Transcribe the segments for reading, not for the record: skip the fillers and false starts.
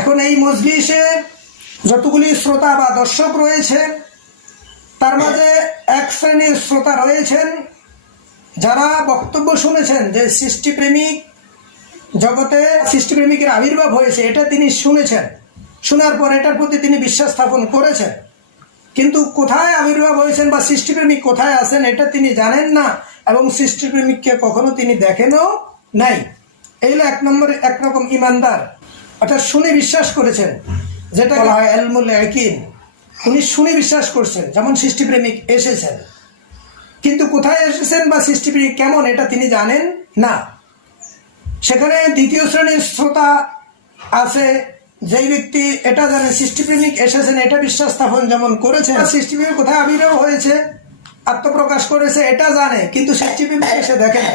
এখন এই মজলিসে যতগুলি শ্রোতা বা দর্শক রয়েছে তার মাঝে এক শ্রেণীর শ্রোতা রয়েছেন যারা বক্তব্য শুনেছেন যে সৃষ্টিপ্রেমিক জগতে সৃষ্টিপ্রেমিকের আবির্ভাব হয়েছে, এটা তিনি শুনেছেন। শোনার পর এটার প্রতি তিনি বিশ্বাস স্থাপন করেছেন, কিন্তু কোথায় আবির্ভাব হয়েছেন বা সৃষ্টিপ্রেমিক কোথায় আছেন এটা তিনি জানেন না, এবং সৃষ্টিপ্রেমিককে কখনো তিনি দেখেনও নাই। এই হলো একরকম ইমানদার, অর্থাৎ শুনে বিশ্বাস করেছেন, যেটা বলা হয় ইলমুল ইয়াকিন। উনি শুনে বিশ্বাস করছেন যেমন সৃষ্টিপ্রেমিক এসেছেন, কিন্তু কোথায় এসেছেন বা সৃষ্টিপ্রেমিক কেমন এটা তিনি জানেন না। সেখানে দ্বিতীয় শ্রেণীর শ্রোতা আছে, যেই ব্যক্তি এটা জানে সৃষ্টিপ্রেমিক এসেছেন, এটা বিশ্বাস স্থাপন যেমন করেছে, সৃষ্টিপ্রেমিক কোথায় আবির্ভাব হয়েছে, আত্মপ্রকাশ করেছে এটা জানে, কিন্তু সৃষ্টিপ্রেমিক এসে দেখে না।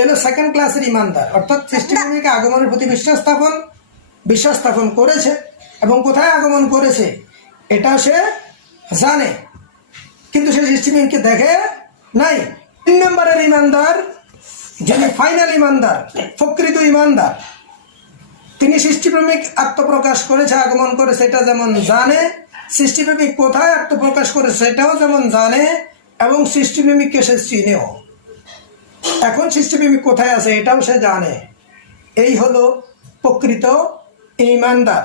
এলো সেকেন্ড ক্লাসের ইমানদার, অর্থাৎ সৃষ্টিপ্রেমিক আগমনের প্রতি বিশ্বাস স্থাপন করেছে এবং কোথায় আগমন করেছে এটা সে জানে, কিন্তু সে সৃষ্টিপ্রেমিককে দেখে নাই। 3 নম্বরের ইমানদার, যিনি ফাইনাল ইমানদার, প্রকৃত ইমানদার, তিনি সৃষ্টিপ্রেমিক আত্মপ্রকাশ করেছে, আগমন করেছে এটা যেমন জানে, সৃষ্টিপ্রেমিক কোথায় আত্মপ্রকাশ করেছে সেটাও যেমন জানে, এবং সৃষ্টিপ্রেমিককে সে চিনেও। এখন সৃষ্টিপ্রেমিক কোথায় আছে এটাও সে জানে। এই হলো প্রকৃত ইমানদার।